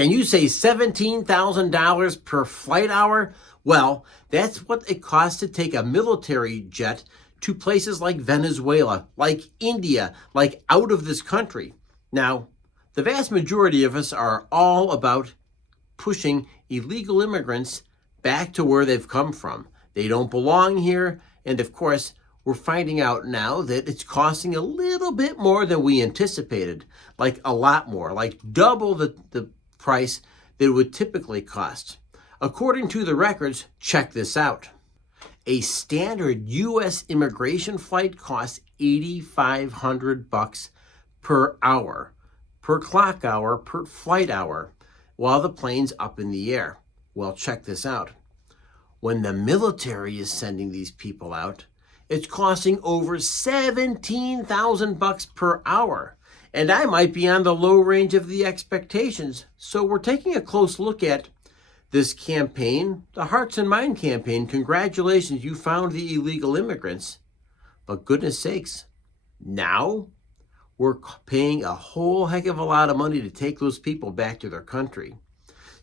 Can you say $17,000 per flight hour? Well, that's what it costs to take a military jet to places like Venezuela, like India, like out of this country. Now, the vast majority of us are all about pushing illegal immigrants back to where they've come from. They don't belong here. And of course, we're finding out now that it's costing a little bit more than we anticipated, like a lot more, like double the price that it would typically cost. According to the records, check this out. A standard U.S. immigration flight costs $8,500 per hour, per clock hour, per flight hour, while the plane's up in the air. Well, check this out. When the military is sending these people out, it's costing over $17,000 per hour. And I might be on the low range of the expectations. So we're taking a close look at this campaign, the Hearts and Mind campaign. Congratulations, you found the illegal immigrants. But goodness sakes, now we're paying a whole heck of a lot of money to take those people back to their country.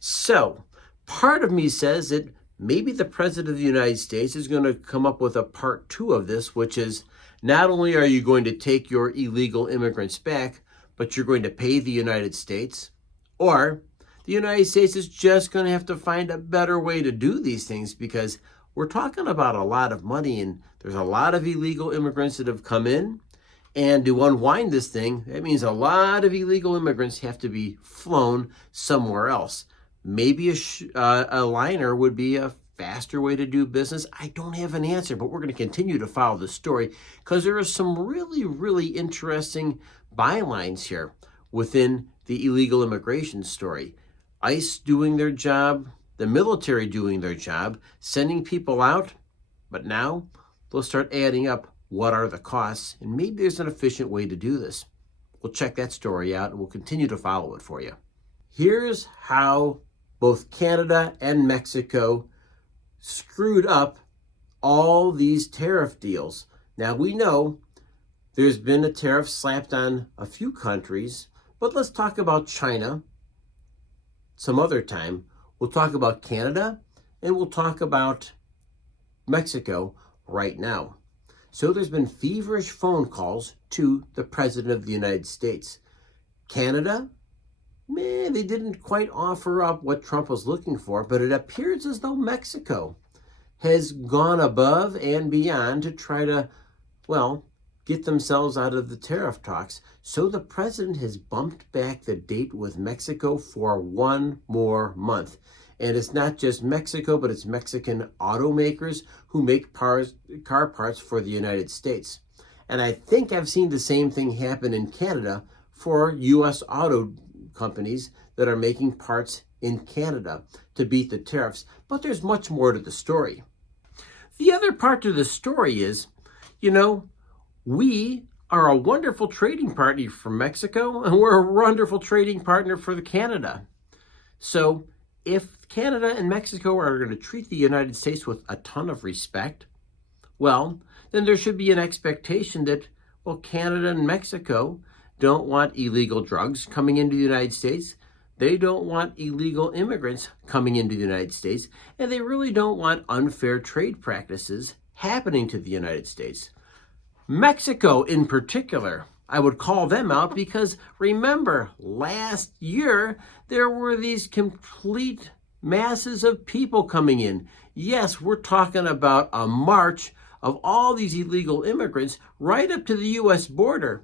So part of me says that maybe the President of the United States is going to come up with a part 2 of this, which is not only are you going to take your illegal immigrants back, but you're going to pay the United States, or the United States is just going to have to find a better way to do these things, because we're talking about a lot of money and there's a lot of illegal immigrants that have come in. And to unwind this thing, that means a lot of illegal immigrants have to be flown somewhere else. Maybe a liner would be a faster way to do business. I don't have an answer, but we're going to continue to follow the story because there are some really, really interesting bylines here within the illegal immigration story. ICE doing their job, the military doing their job, sending people out, but now they'll start adding up what are the costs, and maybe there's an efficient way to do this. We'll check that story out and we'll continue to follow it for you. Here's how both Canada and Mexico screwed up all these tariff deals. Now, we know there's been a tariff slapped on a few countries, but let's talk about China some other time. We'll talk about Canada and we'll talk about Mexico right now. So there's been feverish phone calls to the President of the United States. Canada, they didn't quite offer up what Trump was looking for, but it appears as though Mexico has gone above and beyond to try to, get themselves out of the tariff talks. So the president has bumped back the date with Mexico for 1 more month. And it's not just Mexico, but it's Mexican automakers who make car parts for the United States. And I think I've seen the same thing happen in Canada for U.S. auto companies that are making parts in Canada to beat the tariffs. But there's much more to the story. The other part to the story is, we are a wonderful trading partner for Mexico, and we're a wonderful trading partner for Canada. So if Canada and Mexico are going to treat the United States with a ton of respect, then there should be an expectation that, Canada and Mexico don't want illegal drugs coming into the United States. They don't want illegal immigrants coming into the United States. And they really don't want unfair trade practices happening to the United States. Mexico in particular, I would call them out because remember, last year, there were these complete masses of people coming in. Yes, we're talking about a march of all these illegal immigrants right up to the U.S. border.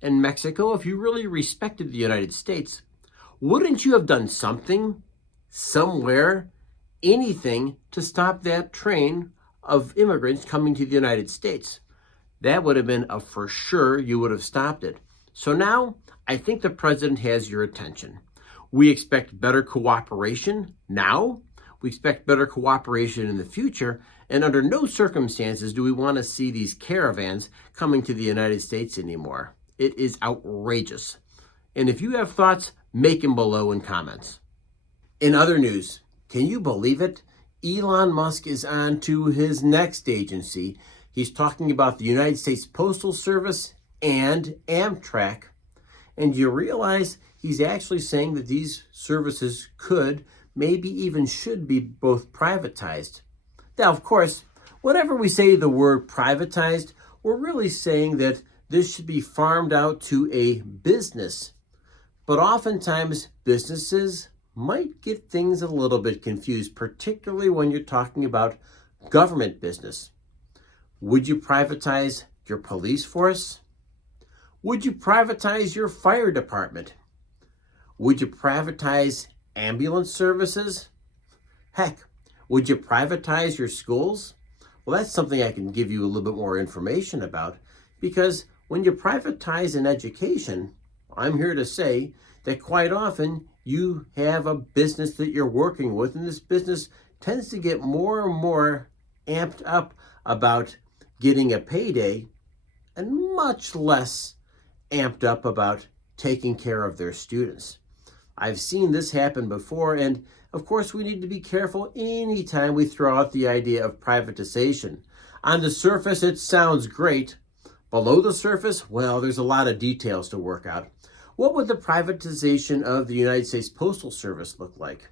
And Mexico, if you really respected the United States, wouldn't you have done something, somewhere, anything to stop that train of immigrants coming to the United States? That would have been a for sure, you would have stopped it. So now, I think the president has your attention. We expect better cooperation now. We expect better cooperation in the future. And under no circumstances do we want to see these caravans coming to the United States anymore. It is outrageous. And if you have thoughts, make them below in comments. In other news, can you believe it? Elon Musk is on to his next agency. He's talking about the United States Postal Service and Amtrak. And you realize He's actually saying that these services could, maybe even should be both privatized. Now, of course, whenever we say the word privatized, we're really saying that this should be farmed out to a business. But oftentimes, businesses might get things a little bit confused, particularly when you're talking about government business. Would you privatize your police force? Would you privatize your fire department? Would you privatize ambulance services? Heck, would you privatize your schools? Well, that's something I can give you a little bit more information about, because when you privatize an education, I'm here to say that quite often you have a business that you're working with, and this business tends to get more and more amped up about getting a payday and much less amped up about taking care of their students. I've seen this happen before, and of course we need to be careful anytime we throw out the idea of privatization. On the surface, it sounds great. Below the surface, well, there's a lot of details to work out. What would the privatization of the United States Postal Service look like?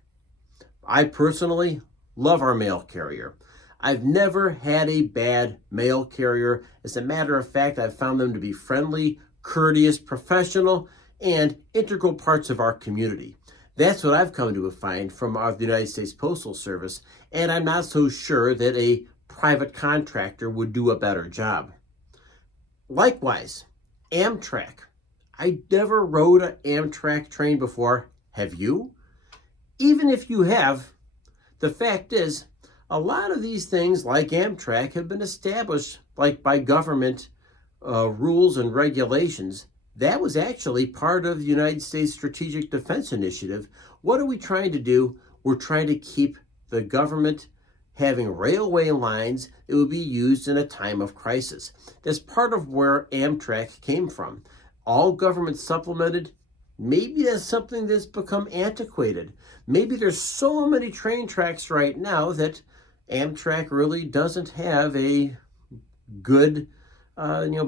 I personally love our mail carrier. I've never had a bad mail carrier. As a matter of fact, I've found them to be friendly, courteous, professional, and integral parts of our community. That's what I've come to find from the United States Postal Service, and I'm not so sure that a private contractor would do a better job. Likewise, Amtrak. I never rode an Amtrak train before. Have you? Even if you have, the fact is, a lot of these things like Amtrak have been established like by government rules and regulations. That was actually part of the United States Strategic Defense Initiative. What are we trying to do? We're trying to keep the government having railway lines that will be used in a time of crisis. That's part of where Amtrak came from. All government supplemented. Maybe that's something that's become antiquated. Maybe there's so many train tracks right now that Amtrak really doesn't have a good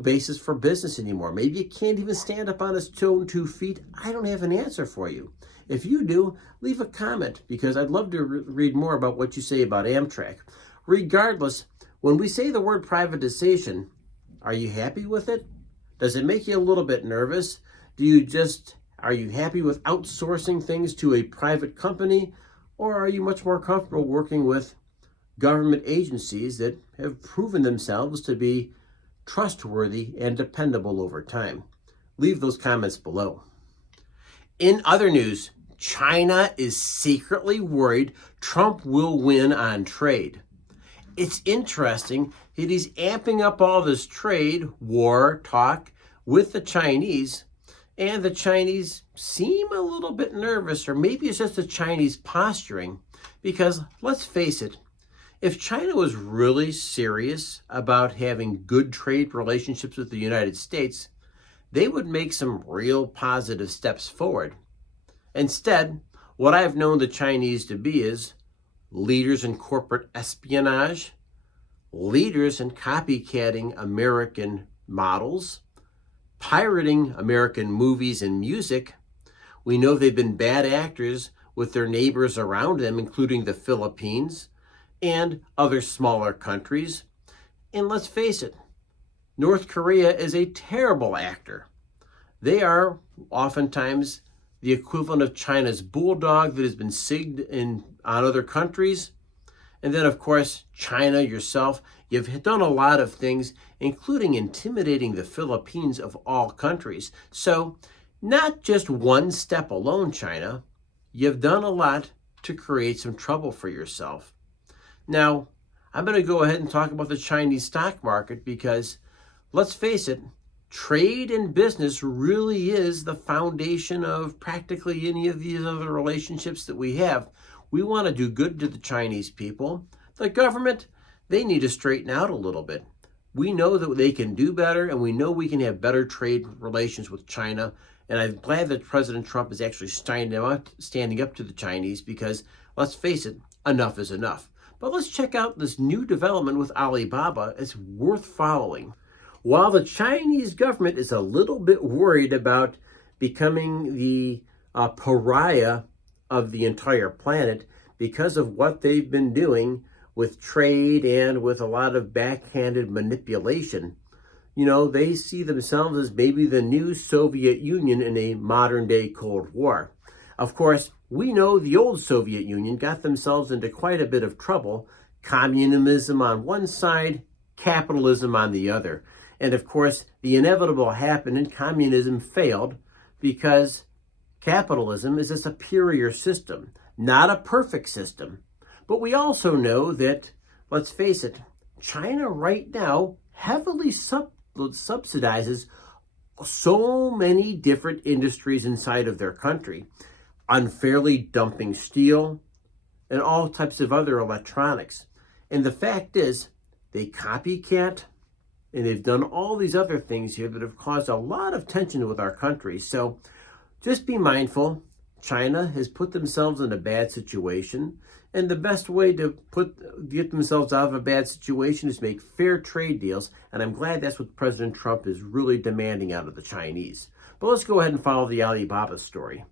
basis for business anymore. Maybe it can't even stand up on its own 2 feet. I don't have an answer for you. If you do, leave a comment, because I'd love to read more about what you say about Amtrak. Regardless, when we say the word privatization, are you happy with it? Does it make you a little bit nervous? Are you happy with outsourcing things to a private company? Or are you much more comfortable working with government agencies that have proven themselves to be trustworthy and dependable over time? Leave those comments below. In other news, China is secretly worried Trump will win on trade. It's interesting that he's amping up all this trade war talk with the Chinese, and the Chinese seem a little bit nervous, or maybe it's just the Chinese posturing, because let's face it, if China was really serious about having good trade relationships with the United States, they would make some real positive steps forward. Instead, what I've known the Chinese to be is leaders in corporate espionage, leaders in copycatting American models, pirating American movies and music. We know they've been bad actors with their neighbors around them, including the Philippines and other smaller countries. And let's face it, North Korea is a terrible actor. They are oftentimes the equivalent of China's bulldog that has been sigged on other countries. And then, of course, China yourself, you've done a lot of things, including intimidating the Philippines of all countries. So not just one step alone, China. You've done a lot to create some trouble for yourself. Now, I'm going to go ahead and talk about the Chinese stock market, because let's face it, trade and business really is the foundation of practically any of these other relationships that we have. We want to do good to the Chinese people. The government, they need to straighten out a little bit. We know that they can do better, and we know we can have better trade relations with China. And I'm glad that President Trump is actually standing up to the Chinese, because let's face it, enough is enough. But let's check out this new development with Alibaba. It's worth following. While the Chinese government is a little bit worried about becoming the pariah of the entire planet because of what they've been doing with trade and with a lot of backhanded manipulation. You know, they see themselves as maybe the new Soviet Union in a modern day Cold War. Of course, we know the old Soviet Union got themselves into quite a bit of trouble. Communism on one side, capitalism on the other. And of course, the inevitable happened and communism failed because capitalism is a superior system, not a perfect system. But we also know that, let's face it, China right now heavily subsidizes so many different industries inside of their country, unfairly dumping steel and all types of other electronics. And the fact is, they copycat and they've done all these other things here that have caused a lot of tension with our country. So just be mindful. China has put themselves in a bad situation, and the best way to get themselves out of a bad situation is make fair trade deals, and I'm glad that's what President Trump is really demanding out of the Chinese. But let's go ahead and follow the Alibaba story.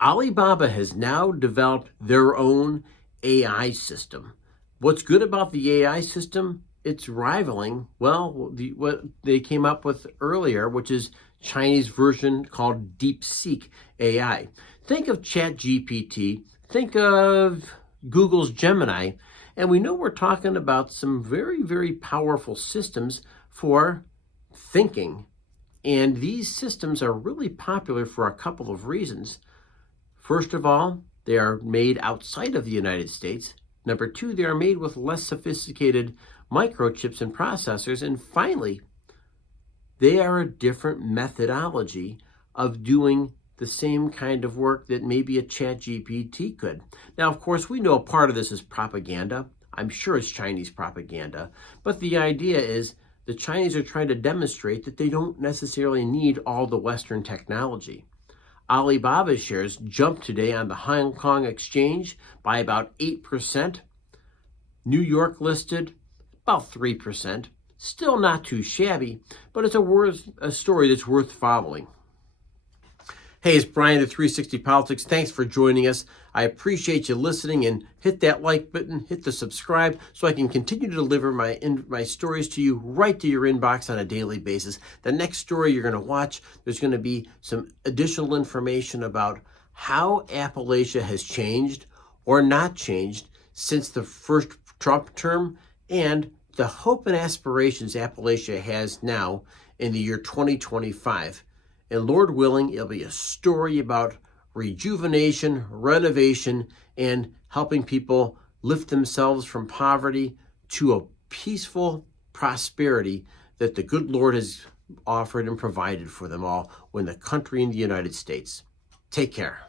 Alibaba has now developed their own AI system. What's good about the AI system? It's rivaling, well, what they came up with earlier, which is Chinese version called DeepSeek AI. Think of ChatGPT, think of Google's Gemini, and we know we're talking about some very, very powerful systems for thinking. And these systems are really popular for a couple of reasons. First of all, they are made outside of the United States. Number two, they are made with less sophisticated microchips and processors. And finally, they are a different methodology of doing the same kind of work that maybe a ChatGPT could. Now, of course, we know a part of this is propaganda. I'm sure it's Chinese propaganda. But the idea is the Chinese are trying to demonstrate that they don't necessarily need all the Western technology. Alibaba shares jumped today on the Hong Kong exchange by about 8%. New York listed about 3%. Still not too shabby, but it's a story that's worth following. Hey, it's Brian at 360 Politics. Thanks for joining us. I appreciate you listening, and hit that like button, hit the subscribe so I can continue to deliver my stories to you right to your inbox on a daily basis. The next story you're going to watch, there's going to be some additional information about how Appalachia has changed or not changed since the first Trump term, and the hope and aspirations Appalachia has now in the year 2025. And Lord willing, it'll be a story about rejuvenation, renovation, and helping people lift themselves from poverty to a peaceful prosperity that the good Lord has offered and provided for them all when the country in the United States. Take care.